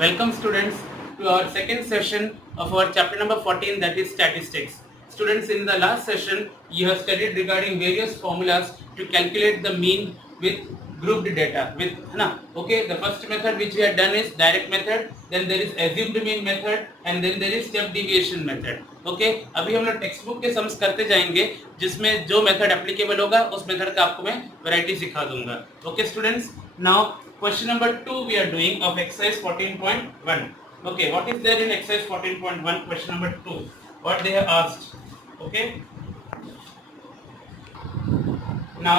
Welcome students to our second session of our chapter number 14, that is statistics. Students, in the last session you have studied regarding various formulas to calculate the mean with grouped data with okay. The first method which we have done is direct method, then there is assumed mean method, and then there is step deviation method. Okay, अभी हम लोग text book के sums करते जाएंगे जिसमें जो method applicable होगा उस मेथड का आपको मैं वैरायटी सिखा दूंगा. Okay students, now question number 2 we are doing of exercise 14.1. Okay, what is there in exercise 14.1? Question number 2, what they have asked. Okay, now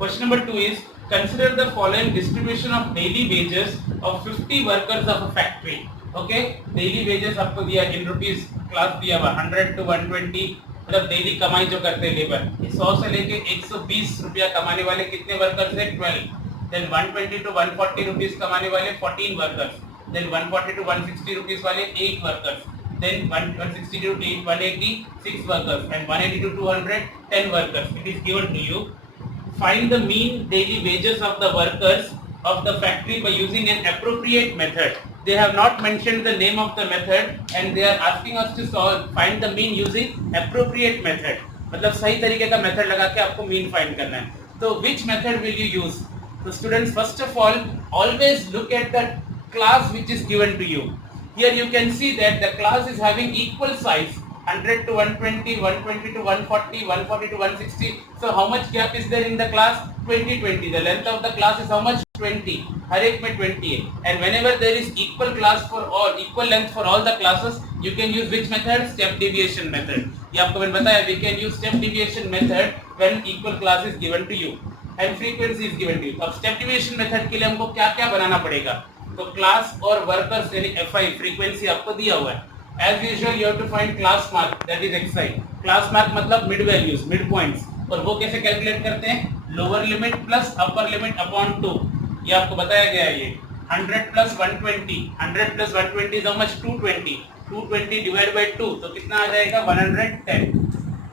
question number 2 is, consider the following distribution of daily wages of 50 workers of a factory. Okay, daily wages आपको दिया in rupees, class दिया हुआ 100 to 120, मतलब daily कमाई जो करते हैं labour, 100 से लेके 120 रुपया कमाने वाले कितने वर्कर्स है? 12. Then 120 to 140 रुपीस कमाने वाले 14 वर्कर्स. Then 140 to 160 रुपीस वाले 8 workers. Then 160 to 180 6 workers, and 180 to 200 10 workers. It is given to you. Find the mean daily wages of the workers of the factory by using an appropriate method. They have not mentioned the name of the method and they are asking us to find the mean using appropriate method. मतलब सही तरीके का method लगा के आपको mean find करना है. तो which method will you use? So students, first of all, always look at the class which is given to you. Here you can see that the class is having equal size, 100 to 120, 120 to 140, 140 to 160. So how much gap is there in the class? 20, 20. The length of the class is how much? 20. हर एक में 20 है. And whenever there is equal class for all, equal length for all the classes, you can use which method? Step deviation method. ये आपको मैंने बताया, we can use step deviation method when equal class is given to you and frequency is given to you. अब step deviation method के लिए हमको क्या क्या बनाना पड़ेगा? तो क्लास और वर्कर्स यानी FI फ्रीक्वेंसी आपको दिया हुआ है. As usual you have to find class mark, that is XI. Class mark मतलब mid values, mid points. और वो कैसे कैलकुलेट करते हैं? Lower limit plus upper limit upon 2. ये आपको बताया गया है. ये 100 plus 120, 100 plus 120 is how much? 220. 220 divided by 2 तो कितना आ जाएगा? 110.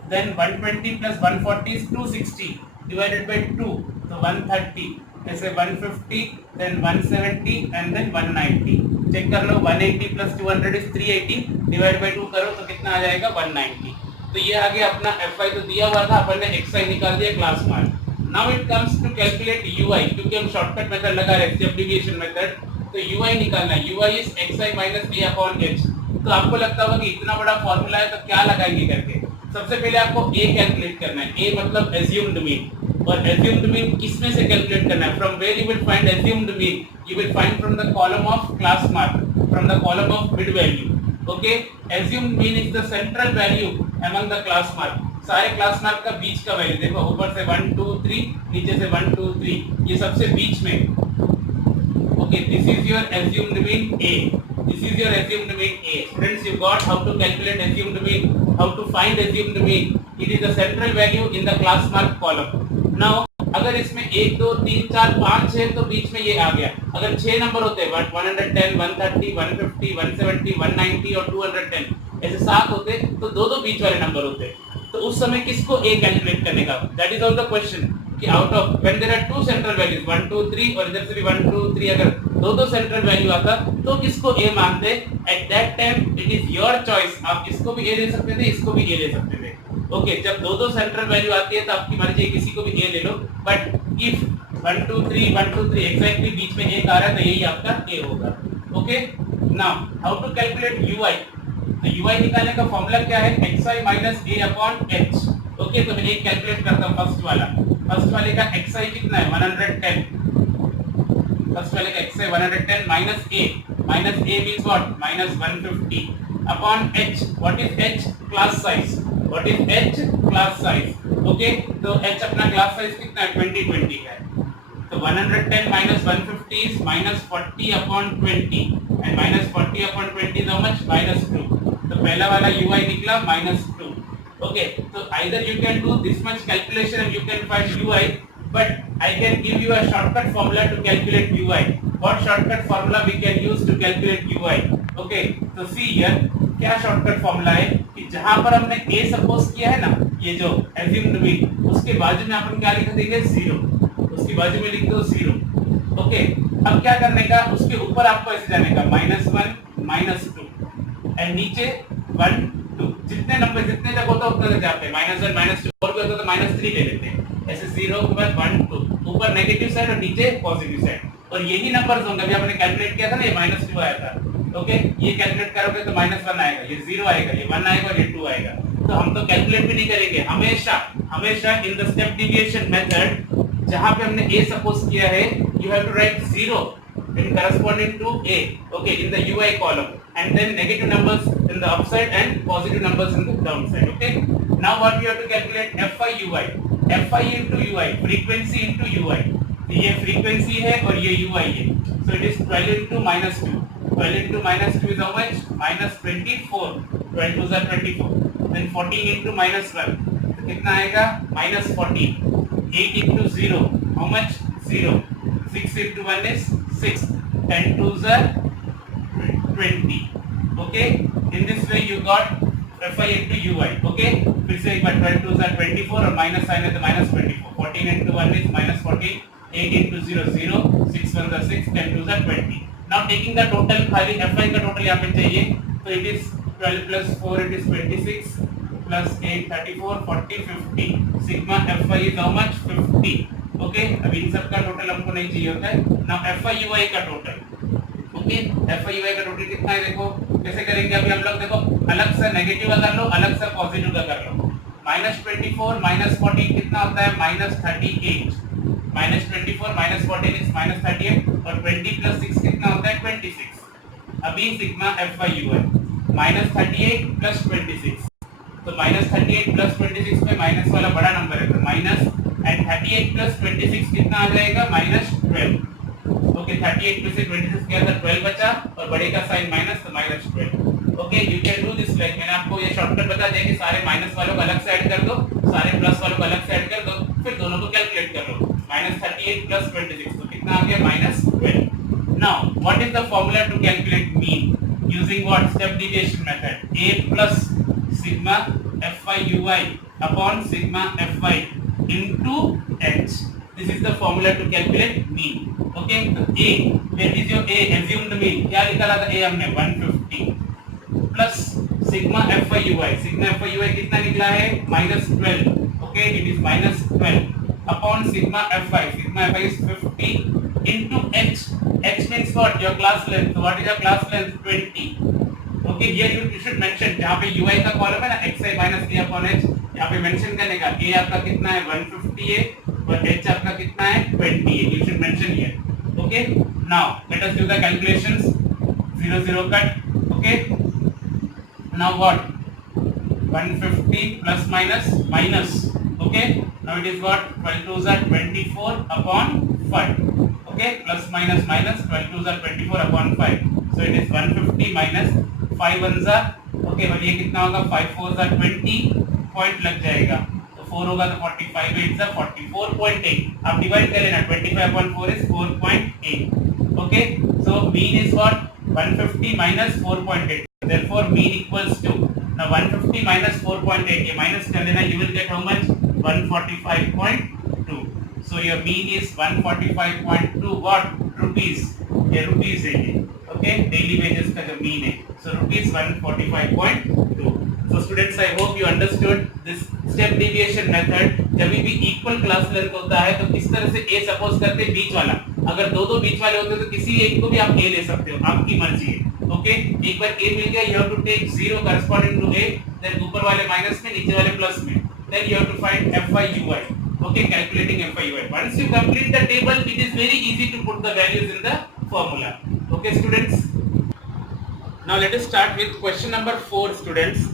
Then 120 plus 140 is 260 divided by 2 तो 130. ऐसे 150, then 170 and then 190. चेक कर लो, 180 plus 200 is 380 divided by 2 करो तो कितना आ जाएगा? 190. तो ये आगे अपना FI तो दिया हुआ था, अपन ने XI निकाल दिया class mark. Now it comes to calculate UI, क्योंकि हम शॉर्टकट मेथड लगा रहे हैं, स्टेप डेविएशन मेथड. तो UI निकालना है. UI is XI minus A upon H. तो आपको लगता होगा कि इतना बड़ा फॉर्मूला है तो क्या लगाएंगे करके. सबसे पहले आपको A कैलकुलेट करना है. A मतलब assumed mean, और assumed mean किसमें से कैलकुलेट करना है? From where you will find assumed mean? You will find from the column of class mark, from the column of mid value. Okay, assumed mean is the central value among the class mark. सारे class mark का बीच का value देखो, ऊपर से 1 2 3, नीचे से 1 2 3, ये सबसे बीच में. Okay, this is your assumed mean A. This is your assumed mean A. Students, you got how to calculate assumed mean, how to find assumed mean. It is the central value in the class mark column. Now, अगर इसमें 1 2 3 4 5 6 तो बीच में ये आ गया. अगर 6 number होते 110, 130, 150, 170, 190 और 210, ऐसे 7 होते तो दो दो बीच वाले नंबर होते. तो उस समय किसको A कैलकुलेट करने का? That is all the question. कि out of when there are two central values 1 2 3 और इधर से भी 1 2 3, अगर दो दो सेंट्रल वैल्यू आता तो किसको A मानते? At that time it is your choice. आप इसको भी A ले सकते थे, इसको भी A ले सकते थे. ओके, जब दो दो सेंट्रल वैल्यू आती है तो आपकी मर्जी है, किसी को भी A ले लो. बट इफ 1 2 3 1 2 3 एग्जैक्टली बीच में एक आ रहा है तो यही आपका A होगा. Okay, now how to calculate UI? तो UI निकालने का फॉर्मूला क्या है? XI minus A upon H. Okay, तो मैं एक कैलकुलेट करता हूँ. फर्स्ट वाला, फर्स्ट वाले का XI कितना है? 110. फर्स्ट वाले का XI 110 minus A means what? minus 150 upon H. What is H? Class size. What is H? Class size. Okay, तो H अपना क्लास साइज कितना है? 20 20 का है. तो 110 minus 150 is minus 40 upon 20, and minus 40 upon 20 is how much? minus 2. तो पहला वाला UI निकला minus 2. Okay, so either you can do this much calculation and you can find UI, but I can give you a shortcut formula to calculate UI. What shortcut formula we can use to calculate UI? Okay, so see here, क्या shortcut formula है कि जहाँ पर हमने A suppose किया है ना, ये जो assumed mean, उसके बाजू में अपन क्या लिख देंगे? 0. उसके बाजू में लिख दो 0. Okay, अब क्या करने का, उसके ऊपर आपको ऐसे जाने का -1 -2 एंड नीचे 1 2, जितने नंबर जितने तक होता है उतने तक जाते हैं। -1 -2 और भी होता तो -3 ले लेते हैं। ऐसे 0 के बाद 1 2, ऊपर नेगेटिव साइड और नीचे पॉजिटिव साइड, और यही नंबर्स होंगे। अभी हमने कैलकुलेट किया था ना, ये -2 आया था। ओके, ये कैलकुलेट करोगे तो -1 आएगा, ये 0 आएगा, ये 1 आएगा और ये 2 आएगा। तो हम तो कैलकुलेट भी नहीं करेंगे, हमेशा in the step deviation method जहां पे हमने a सपोज किया है, you have to write 0 in corresponding to a, okay, in the ui column, and then negative numbers in the upside and positive numbers in the downside. Okay, now what you have to calculate, fi into ui, frequency into ui. ये frequency है और ये ui है, so it is 12 into -2. 12 into -2 is how much? -24. 12 2s are 24. Then 14 into -12, तो कितना आएगा? -14. 8 into 0, how much? 0. 6 into 1 is 6. 10 2s are 20. Okay, in this way you got fi into ui. Okay, फिर से एक बार 12 2s are 24 और minus sign है तो -24. 14 into 1 is -14. 8 into 0 0. 6 1s are 6. 10 2s are 20. Now taking the total, खाली fi का total यहाँ पे चाहिए, तो it is 12 plus 4, it is 26 plus 8 34 40 50. Sigma fi is how much? 50. Okay, अब इन सब का टोटल हमको नहीं चाहिए होता है। नाउ fi ui का टोटल, ओके, fi ui का टोटल कितना है देखो, कैसे करेंगे अभी हम लोग, देखो अलग से नेगेटिव का कर लो, अलग से पॉजिटिव का कर लो। -24 -14 कितना होता है? -38. -24 -14 is -38 और 20 plus 6 कितना होता है? 26. अभी सिग्मा fi ui -38 plus 26, तो -38 plus 26 में माइनस वाला बड़ा नंबर है, तो माइनस, एंड 38 plus 26 कितना आ जाएगा? -12. ओके, 38 में से 26 गया था, 12 बचा और बड़े का साइन माइनस, तो -12. Okay, you can do this, like मैंने आपको ये शॉर्टकट बता दिया कि सारे माइनस वालों को अलग से ऐड कर दो, सारे प्लस वालों को अलग से ऐड कर दो, फिर दोनों को कैलकुलेट कर लो। -38 plus 26, तो कितना आ गया? -12. Now, what is the formula to calculate mean? Using what? Step deviation method. A plus sigma fi ui upon sigma fi into h. This is the formula to calculate mean. Okay, so A, where is your A? Assumed mean. क्या निकाला था A हमने? 150 plus sigma fi ui. Sigma fi ui कितना निकला है? -12. Okay, it is -12 upon sigma fi. Sigma fi is 50 into h. H means what? Your class length. So what is your class length? 20. Okay, here you should mention, जहाँ पे ui का column है ना, xi minus a upon h, यहाँ पे mention करने का a आपका कितना है? 150 है और h आपका कितना है? 20 है. You should mention here. Okay, now let us do the calculations. 0 0 cut. Okay, now what? 150 plus minus. Okay, now it is what? 12 2s are 24 upon 5. Okay, plus minus 12 2s are 24 upon 5. So it is 150 minus 5 1s are, okay, और ये कितना होगा? 5 4s are 20, point लग जाएगा, तो 4 होगा तो 45 8s are 44.8. आप डिवाइड कर लेना, 25 upon 4 is 4.8. Okay, so mean is what? 150 minus 4.8. Therefore mean equals to, now 150 minus 4.8, ये माइनस कर लेना, you will get how much? 145.2. So your mean is 145.2 what? Rupees. ये रुपीस है ये. Okay, daily wages का जो mean है. So rupees 145.2. So students, I hope you understood this step deviation method. जब भी equal class length होता है तो किस तरह से A suppose करते हैं बीच वाला. अगर दो बीच वाले होते तो किसी एक को भी आप A ले सकते हो, आपकी मर्जी है. Okay, एक बार A मिल गया, you have to take 0 corresponding to A, then ऊपर वाले माइनस में, नीचे वाले प्लस में. Then you have to find fi ui. Okay, calculating fi ui. Once you complete the table, it is very easy to put the values in the formula. Okay, students. Now let us start with question number 4, students.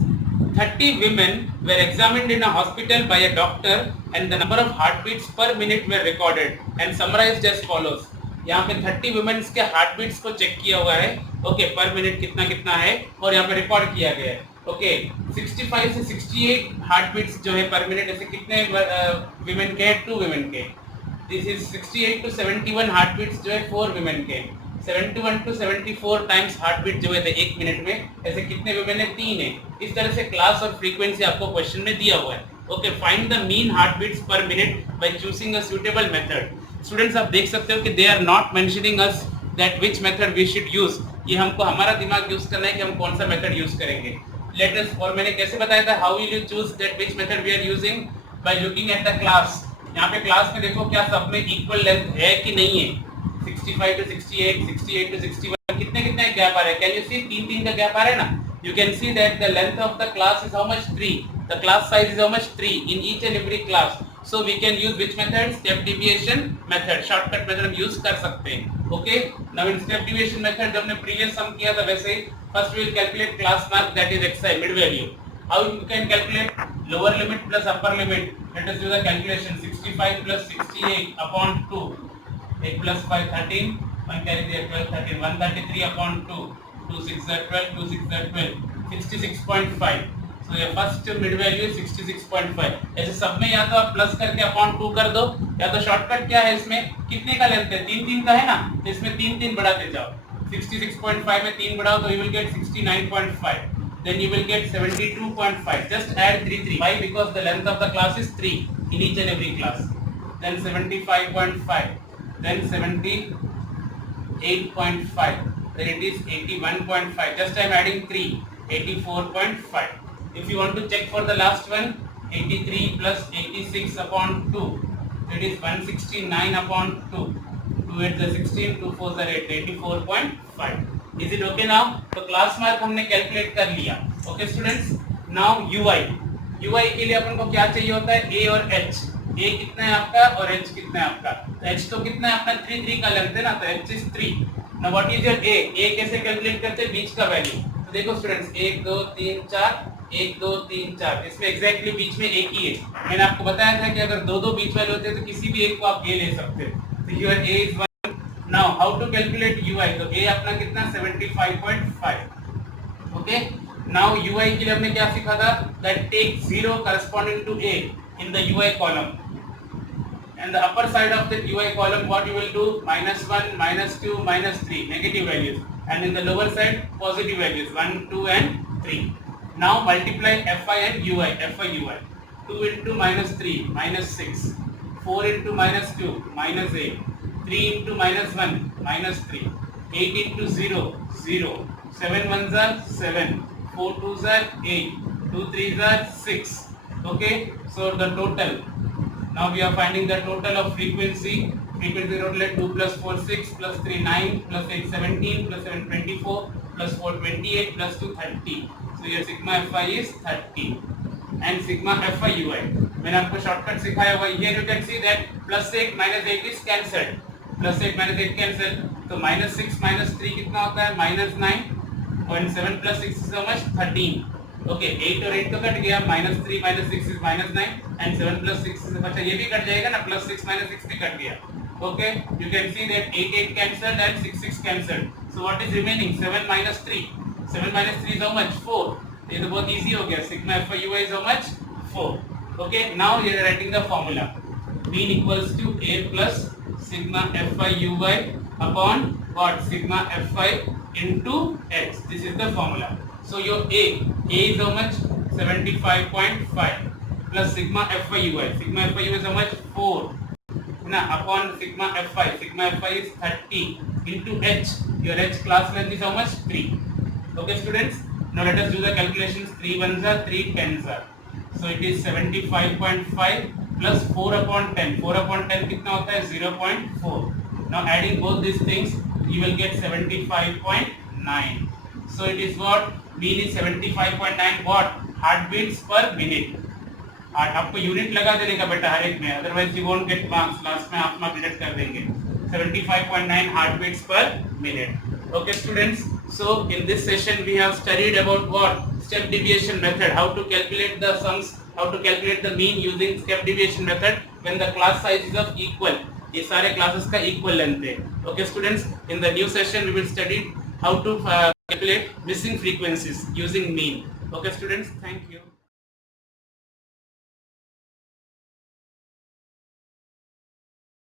30 women were examined in a hospital by a doctor and the number of heartbeats per minute were recorded and summarized as follows. यहाँ पे 30 women's के heartbeats को check किया हुआ है. Okay, पर minute कितना कितना है और यहाँ पे रिकॉर्ड किया गया है. ओके, 65 से 68 हार्टबीट्स जो है पर मिनट, ऐसे कितने वुमेन के? 2 वुमेन के. दिस इज 68 टू 71 हार्टबीट्स जो है 4 वुमेन के. 71 टू 74 टाइम्स हार्टबीट जो है 1 मिनट में, ऐसे कितने वुमेन है? 3 है. इस तरह से क्लास और फ्रीक्वेंसी आपको क्वेश्चन में दिया हुआ है. Okay, find the mean heartbeats per minute by choosing a suitable method. Students आप देख सकते हो कि they are not mentioning us that which method we should use. ये हमको हमारा दिमाग यूज करना है कि हम कौन सा मेथड यूज करेंगे। लेट अस, और मैंने कैसे बताया था, how will you choose that which method we are using, by looking at the class. यहाँ पे क्लास में देखो क्या सब में इक्वल लेंथ है कि नहीं है। 65 to 68, 68 to 61, कितने कितने गैप आ रहे हैं? कैन यू सी, 3 का गैप आ रहा है ना? You can see that the length of the class is how much? 3. The class size is how much? 3 in each and every class. So we can use which method? Step deviation method. Shortcut method हम use कर सकते हैं. Okay? Now in step deviation method जब हमने previous sum किया था वैसे ही first we will calculate class mark, that is xi mid value. How you can calculate lower limit plus upper limit? Let us do the calculation. 65 plus 68 upon 2. 8 plus 5 13. 1 carry the 12 13. 133 upon 2. 2 6 are 12, 2 6 are 12, 66.5. So your first mid value is 66.5. ऐसे सब में या तो आप plus करके upon 2 कर दो, या तो शॉर्टकट क्या है इसमें, कितने का लेंथ है, 3 का है ना, तो इसमें 3 बढ़ाते जाओ। 66.5 में 3 बढ़ाओ तो you will get 69.5. Then you will get 72.5. Just add 3. Why? Because the length of the class is 3 in each and every class. Then 75.5. Then 78.5. Then it is 81.5. Just I am adding 3. 84.5. If you want to check for the last one, 83 plus 86 upon 2. It is 169 upon 2. 2 8 the 16, 2 4 the 8, 84.5. Is it okay now? तो class mark हमने calculate कर लिया। Okay students, now UI. UI के लिए अपन को क्या चाहिए होता है, ए और एच। ए कितना है आपका और एच कितना है आपका? तो एच तो कितना है अपना 3 का लेंथ है ना, तो H is 3। Now what is your A? A कैसे कैलकुलेट करते हैं, बीच का वैल्यू। तो देखो स्टूडेंट्स, 1 2 3 4, 1 2 3 4, इसमें एग्जैक्टली बीच में एक ही है। मैंने आपको बताया था कि अगर दो बीच वाले होते हैं तो किसी भी एक को आप ए ले सकते हो। तो your A is 1। Now how to calculate UI? तो ए अपना कितना, 75.5। ओके, नाउ यूआई के लिए हमने क्या सीखा था, that take 0 corresponding to a in the ui column, and the upper side of the ui column what you will do, -1 -2 -3 negative values, and in the lower side positive values 1 2 and 3. Now multiply fi and ui. Fi ui, 2 into -3 -6, 4 into -2 -8, 3 into -1 -3, 8 into 0 0, 7 1s are 7, 4 2s are 8, 2 3s are 6. Okay, so the total, now we are finding the total of frequency total at 2 plus 4 6 plus 3 9 plus 8 17 plus 7 24 plus 4 28 plus 2 30. So your sigma fi is 30 and sigma fi ui मैंने आपको shortcut सिखाया हुआ। here you can see that plus 8 minus 8 is cancelled, plus 8 minus 8 cancelled, तो -6 -3 कितना होता है, -9, and 7 plus 6 is how much, 13. Okay, 8 और 8 तो कट गया, -3 -6 is -9 and 7 plus 6 is, अच्छा ये भी कट जाएगा ना, +6 -6 भी कट गया। Okay, you can see that 8 8 cancelled and 6 6 cancelled, so what is remaining, 7 minus 3. 7 minus 3 is how much, 4. ये तो बहुत easy हो गया, sigma fi ui is how much, 4. Okay, now you are writing the formula, mean equals to a plus sigma fi ui upon what, sigma fi into x. This is the formula. So your a is how much, 75.5 plus sigma fi ui. Sigma fi ui is how much, 4 na, upon sigma fi. Sigma fi is 30 into h. Your h class length is how much, 3. Okay students, now let us do the calculations. 3 1s are 3 10s are, so it is 75.5 plus 4 upon 10. 4 upon 10 कितना होता है, 0.4. Now adding both these things you will get 75.9. So it is what, mean is 75.9 what, heartbeats per minute. आपको unit लगा देने का बेटा हर एक में, otherwise you won't get marks, last में आप मार्क्स डिडक्ट कर देंगे। 75.9 heartbeats per minute. Okay students, so in this session we have studied about what, step deviation method, how to calculate the sums, how to calculate the mean using step deviation method when the class size is of equal. ये सारे classes का equal length है। Okay students, in the new session we will study how to calculate missing frequencies using mean. Okay students, thank you.